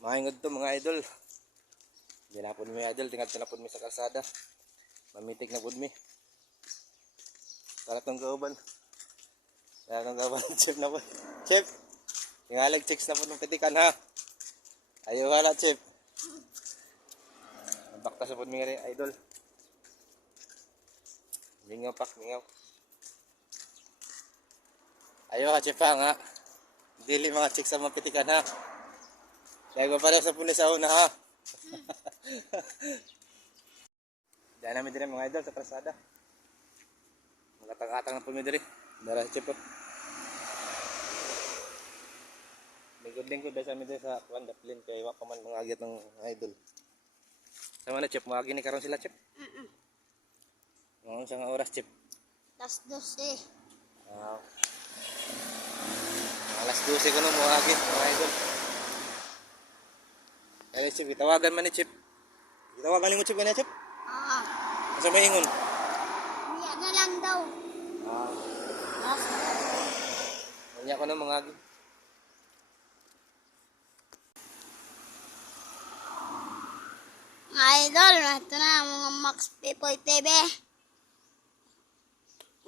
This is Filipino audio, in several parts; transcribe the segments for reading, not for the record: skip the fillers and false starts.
Mahingod to mga idol. Hindi na po mi idol, tingad na po mi sa kalsada. Mamitik na po mi. Tarat ng kauban. Tarat ng kauban, chef na po. Chef, tingalag chicks na po ng pitikan ha. Ayaw hala chef. Bakta sa po mi rin idol. Mingaw pak, mingaw. Ayaw ha chef ha nga. Dili mga chicks sa mga pitikan ha. Kaya ko pala sa pulis sa una ha. Diyan namin din mga idol sa kalsada. Magatang-atang na po mi diri. Dara sa chip po. Lingkod-lingkod dahil sa amin diri sa Daplin kay wa pa man mga agyat ng idol. Sama na chip, mga agi ni karon sila chip. Ngayon sa nga oras chip. Alas 12. Alas 12 ko no mga agi mga idol. Kaya chip, itawagan man ni chip. Itawagan mo chip ka na chip? Asa may ingon? Niya na lang daw. Kanya ko na mga agi. Idol, ito na mga Max Pipoy TV.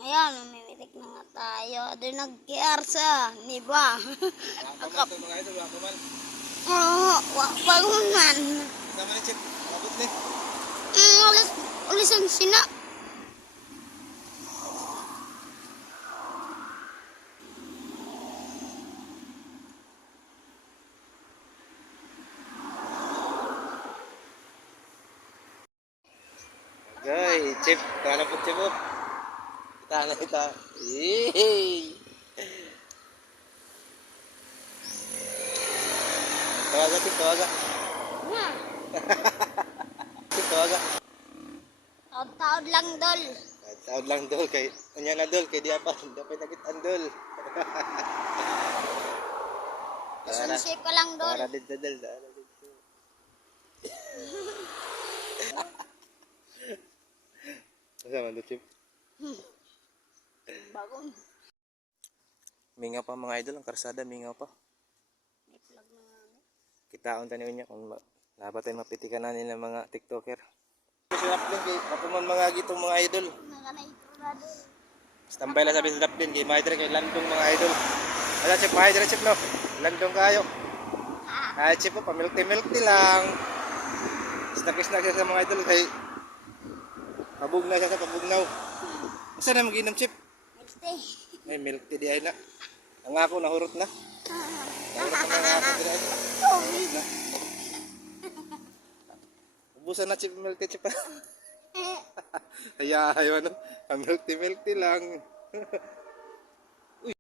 Ayan, mamimitik na nga tayo. Doon nag-care sa niba. Wakaman to mga idol, wakaman. Oo, wapagunan. Sama ni chip, abot ni. Ulis ang sina. Guy, chip, kaya po chip po. Kita na kita. Yee! Tawaga chip, tawaga. Chip, tawaga. Taod lang, dol. Taod lang dol kay unya na dol kay di apa dapat nakitaan dol. Relationship ka lang, dol. Para dito dol, para dito. Asa man to chip? Bagong. Mingaw pa mga idol ang karsada, mingaw pa. May vlog na nga. Kitaon tayo niya kung labatan mapitikan na nila mga TikToker. Sarap din kay papuman mga gitong mga idol. Nakanaigurado. Standby lang sabi sa Daplin kay Maidre kay landong mga idol. Ala chip, Maidre chip no. Landong kayo. Ay chip po, pamilk-milk lang. Snack-snack siya sa mga idol kay pabugnaw siya sa pabugnaw. Asa na mag-inom chip? Next day. Ay milk tea di ay na. Ang ako nahurot na. Nahurot na nga ako di ay. Ubusan na chip milk tea chip. Ayaw ano, milk tea lang.